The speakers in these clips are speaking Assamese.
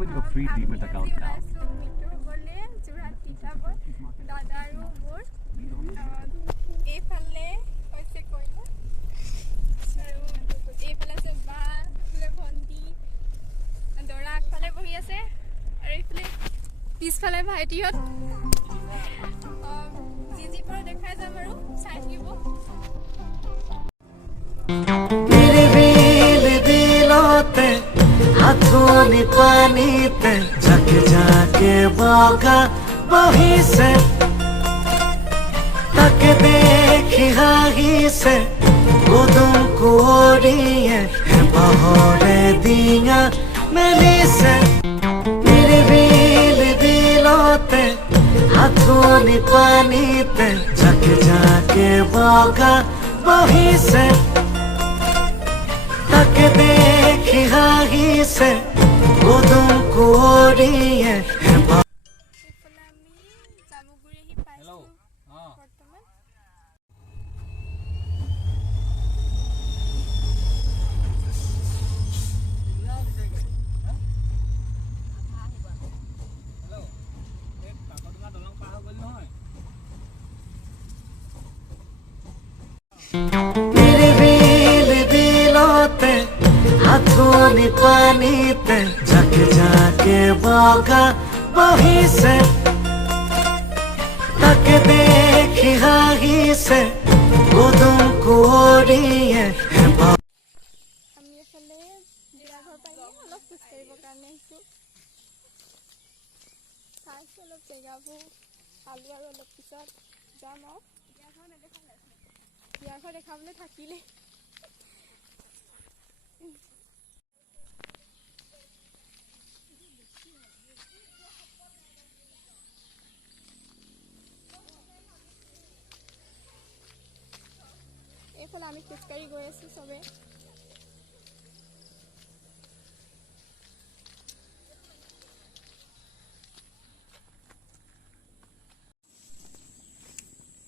open your free Demat account now. পিছফালে ভাইটিহঁত জিজি পৰা দেখাই যাম আৰু চাই থাকিব दिलोते हाथों पानीते जाके जाके बोगा वहीं से तक देखी हाही से गुदुम कोरिए है बहोरे दिया मिली से दिलोते हाथों पानीते जाके जाके बोगा वहीं से तक देखी हाही से गुदुम कोरिए है हाथों पानीते जाके जाके बोगा वहीं से तक देखी हाही से गुदुम कोरिए है আমি এফালে বিয়াঘৰ পাইছোঁ অলপ খোজ কাঢ়িবৰ কাৰণে আহিছোঁ চাইছোঁ অলপ জেগাবোৰ পালোঁ আৰু অলপ পিছত যাম আৰু বিয়াঘৰ দেখাবলৈ থাকিলেই এইফালে আমি খোজকাঢ়ি গৈ আছোঁ চবেই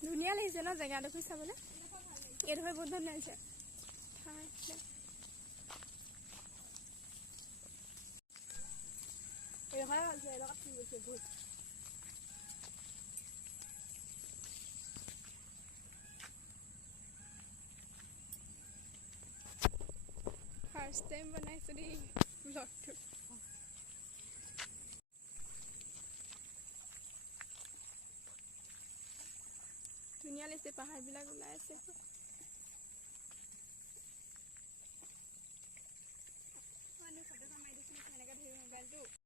ধুনীয়া লাগিছে ন জেগাডোখৰ চাবলৈ এইডোখৰ বহুত ধুনীয়া লাগিছে ফাৰ্ষ্ট টাইম বনাইছোঁ দেই ব্লগটো ধুনীয়া লাগিছে পাহাৰবিলাক ওলাই আছে